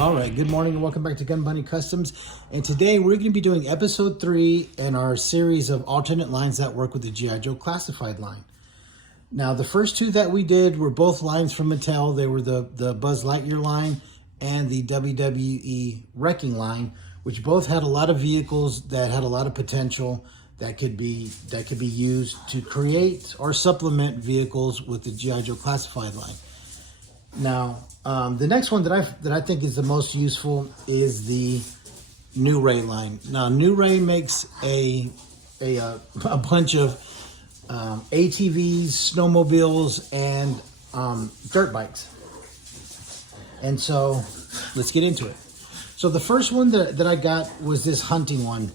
All right, good morning and welcome back to Gun Bunny Customs. And today we're going to be doing episode 3 in our series of alternate lines that work with the G.I. Joe classified line. Now, the first two that we did were both lines from Mattel. They were the Buzz Lightyear line and the WWE Wrecking line, which both had a lot of vehicles that had a lot of potential that could be used to create or supplement vehicles with the G.I. Joe classified line. Now, the next one that I think is the most useful is the NewRay line. Now, NewRay makes a bunch of ATVs, snowmobiles, and dirt bikes. And so, let's get into it. So the first one that I got was this hunting one.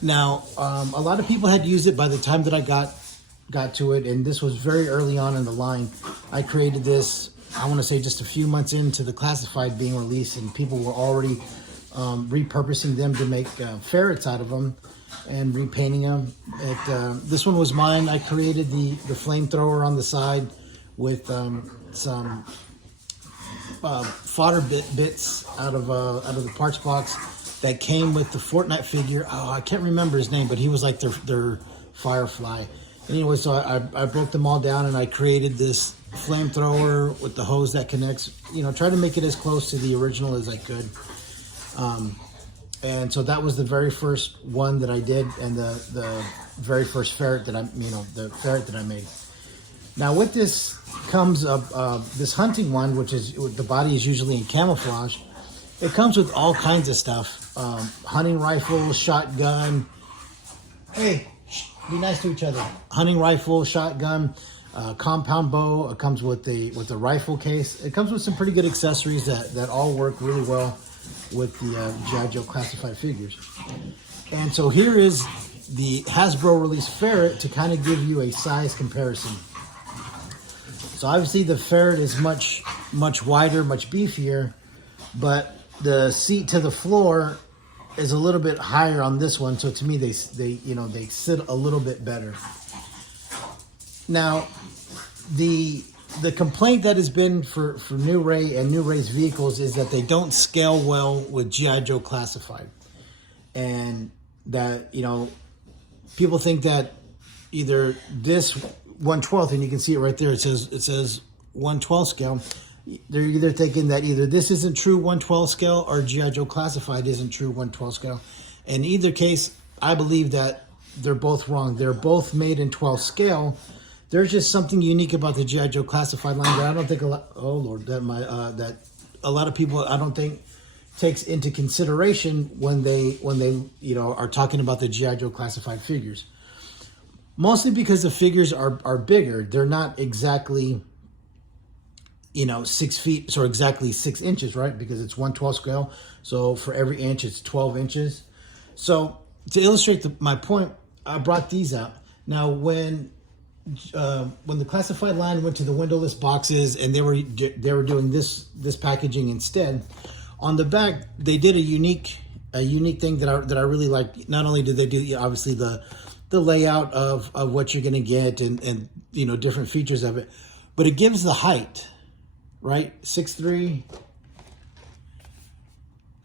Now, a lot of people had used it by the time that I got to it, and this was very early on in the line. I created this, I want to say just a few months into the classified being released, and people were already repurposing them to make ferrets out of them and repainting them. This one was mine. I created the flamethrower on the side with some fodder bits out of the parts box that came with the Fortnite figure. Oh, I can't remember his name, but he was like their Firefly. Anyway, so I broke them all down and I created this flamethrower with the hose that connects, try to make it as close to the original as I could. And so that was the very first one that I did, and the very first ferret that I made. Now with this comes this hunting one, which is, the body is usually in camouflage. It comes with all kinds of stuff. Hunting rifle, shotgun. Hey, be nice to each other. Hunting rifle, shotgun, compound bow. It comes with the rifle case. It comes with some pretty good accessories that all work really well with the G.I. Joe classified figures. And so here is the Hasbro release ferret to kind of give you a size comparison. So obviously the ferret is much wider, much beefier, but the seat to the floor is a little bit higher on this one. So to me, they sit a little bit better. Now, the complaint that has been for NewRay and NewRay's vehicles is that they don't scale well with G.I. Joe classified, and that people think that either this 1/12, and you can see it right there. It says 1/12 scale. They're either thinking that either this isn't true 1/12 scale or G.I. Joe classified isn't true 1/12 scale. In either case, I believe that they're both wrong. They're both made in 12 scale. There's just something unique about the G.I. Joe classified line that I don't think that a lot of people, I don't think, takes into consideration when they are talking about the G.I. Joe classified figures. Mostly because the figures are bigger. They're not exactly 6 feet, so exactly 6 inches, right? Because it's 1/12 scale. So for every inch, it's 12 inches. So to illustrate my point, I brought these out. Now, when the classified line went to the windowless boxes and they were doing this packaging instead, on the back they did a unique thing that I really liked. Not only did they do obviously the layout of what you're going to get and different features of it, but it gives the height, right? 6'3",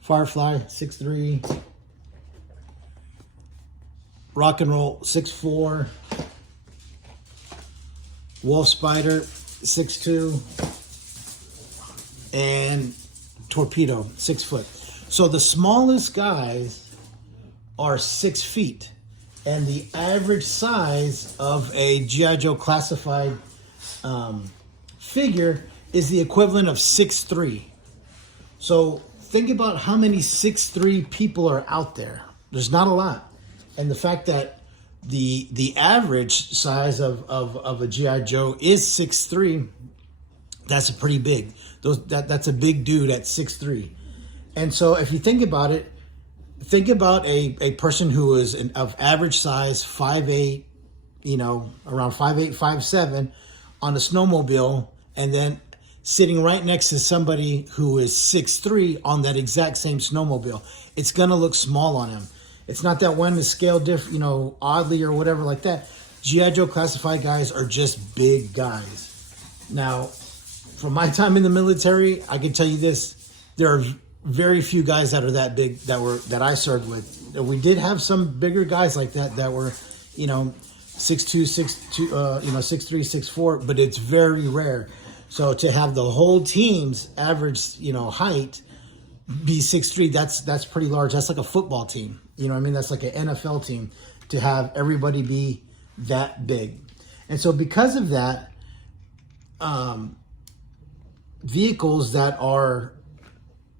Firefly 6'3", Rock and Roll 6'4", Wolf Spider 6'2", and Torpedo 6 foot. So the smallest guys are 6 feet, and the average size of a G.I. Joe classified figure is the equivalent of 6'3". So think about how many 6'3" people are out there. There's not a lot. And the fact that the average size of a G.I. Joe is 6'3", that's a pretty big. That's a big dude at 6'3". And so if you think about it, think about a person who is of average size, 5'8", around 5'8", 5'7", on a snowmobile, and then sitting right next to somebody who is 6'3" on that exact same snowmobile. It's gonna look small on him. It's not that one is scaled different, oddly or whatever like that. G.I. Joe classified guys are just big guys. Now, from my time in the military, I can tell you this: there are very few guys that are that big that I served with. We did have some bigger guys like that were, 6'2", 6'2", 6'3", 6'4", but it's very rare. So to have the whole team's average, height be 6'3", that's pretty large. That's like a football team. You know what I mean? That's like an NFL team to have everybody be that big. And so because of that, vehicles that are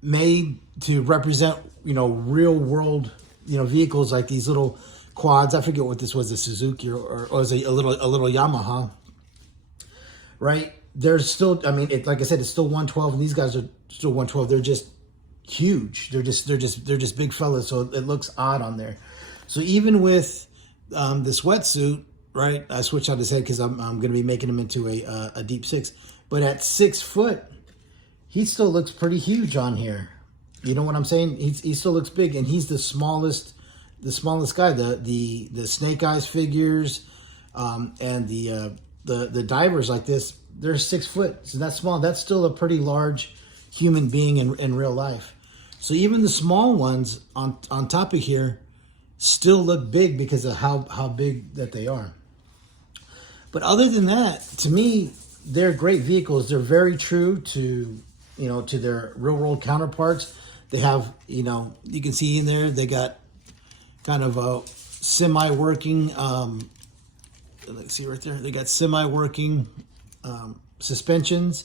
made to represent, real world, vehicles like these little quads. I forget what this was, a Suzuki or was a little Yamaha, right? There's still, like I said, it's still 112, and these guys are still 112. They're just huge. They're just big fellas. So it looks odd on there. So even with this wetsuit, right? I switched out his head because I'm going to be making him into a deep 6. But at 6 foot, he still looks pretty huge on here. You know what I'm saying? He still looks big, and he's the smallest guy. The Snake Eyes figures, and the divers like this, they're 6 foot. So that's small. That's still a pretty large human being in real life. So even the small ones on top of here still look big because of how big that they are. But other than that, to me, they're great vehicles. They're very true to their real world counterparts. They have, you can see in there, they got kind of a semi-working, let's see right there. They got semi-working suspensions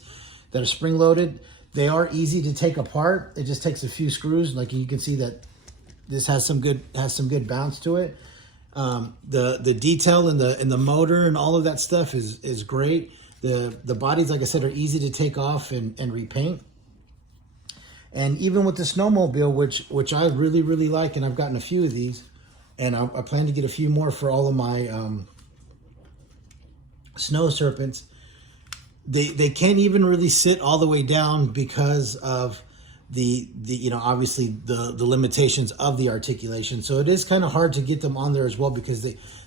that are spring-loaded. They are easy to take apart. It just takes a few screws. Like you can see that this has some good bounce to it. The detail in the motor and all of that stuff is great. The bodies, like I said, are easy to take off and repaint. And even with the snowmobile, which I really, really like, and I've gotten a few of these, and I plan to get a few more for all of my snow serpents. They can't even really sit all the way down because of the obviously the limitations of the articulation. So it is kind of hard to get them on there as well because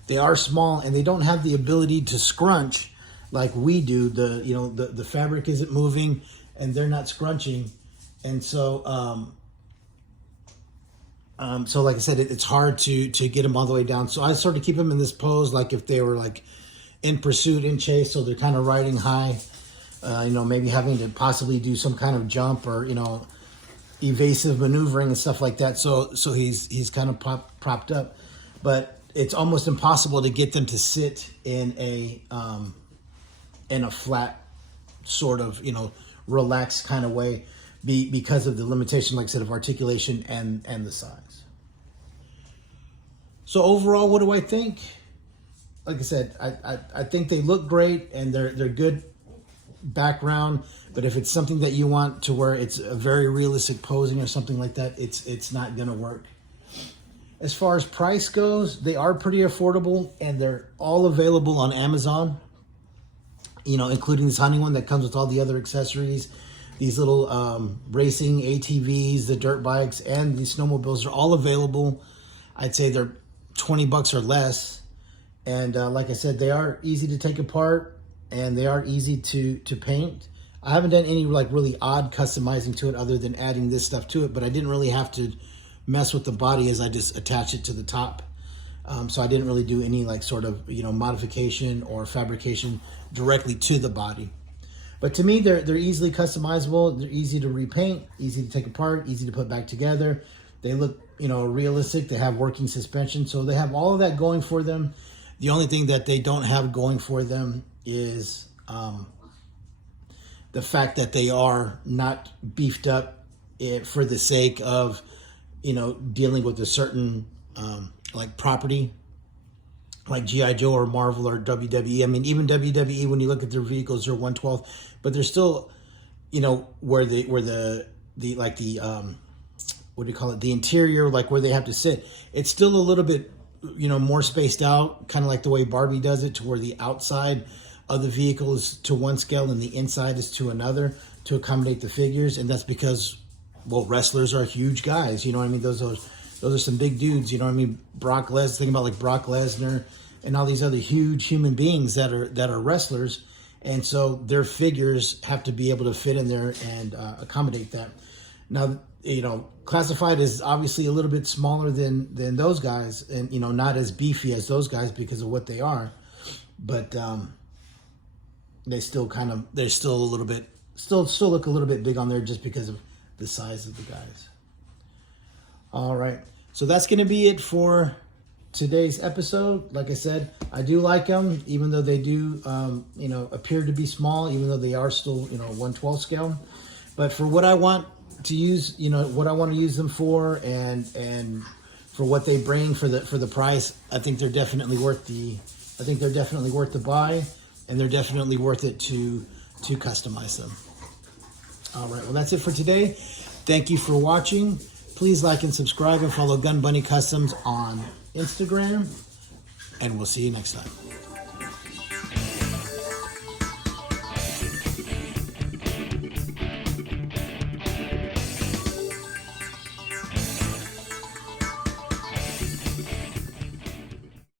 they are small and they don't have the ability to scrunch like we do. The fabric isn't moving and they're not scrunching. And so, so like I said, it's hard to get them all the way down. So I sort of keep them in this pose, like if they were like in pursuit, in chase. So they're kind of riding high, maybe having to possibly do some kind of jump or, evasive maneuvering and stuff like that. So he's kind of propped up, but it's almost impossible to get them to sit in a flat sort of, relaxed kind of way. Because of the limitation, like I said, of articulation and the size. So overall, what do I think? Like I said, I think they look great and they're good background. But if it's something that you want to where it's a very realistic posing or something like that, it's not gonna work. As far as price goes, they are pretty affordable and they're all available on Amazon. Including this hunting one that comes with all the other accessories. These little racing ATVs, the dirt bikes, and these snowmobiles are all available. I'd say they're $20 or less. And like I said, they are easy to take apart and they are easy to paint. I haven't done any like really odd customizing to it other than adding this stuff to it, but I didn't really have to mess with the body as I just attached it to the top. So I didn't really do any like sort of, modification or fabrication directly to the body. But to me, they're easily customizable. They're easy to repaint, easy to take apart, easy to put back together. They look, realistic. They have working suspension. So they have all of that going for them. The only thing that they don't have going for them is the fact that they are not beefed up for the sake of, dealing with a certain like property. Like G.I. Joe or Marvel or WWE. I mean, even WWE, when you look at their vehicles, they're 112, but they're still, where the what do you call it? The interior, like where they have to sit. It's still a little bit, more spaced out, kind of like the way Barbie does it, to where the outside of the vehicle is to one scale and the inside is to another to accommodate the figures. And that's because, well, wrestlers are huge guys. You know what I mean? Those are some big dudes, you know what I mean? Brock Lesnar, think about like Brock Lesnar and all these other huge human beings that are wrestlers. And so their figures have to be able to fit in there and accommodate that. Now, you know, Classified is obviously a little bit smaller than those guys, and you know, not as beefy as those guys because of what they are, but they're still a little bit, still look a little bit big on there just because of the size of the guys. All right, so that's going to be it for today's episode. Like I said, I do like them, even though they do, you know, appear to be small, even though they are still, you know, 1/12 scale. But for what I want to use, you know, what I want to use them for, and for what they bring for the price, I think they're definitely worth the buy, and they're definitely worth it to customize them. All right, well, that's it for today. Thank you for watching. Please like and subscribe and follow Gun Bunny Customs on Instagram, and we'll see you next time.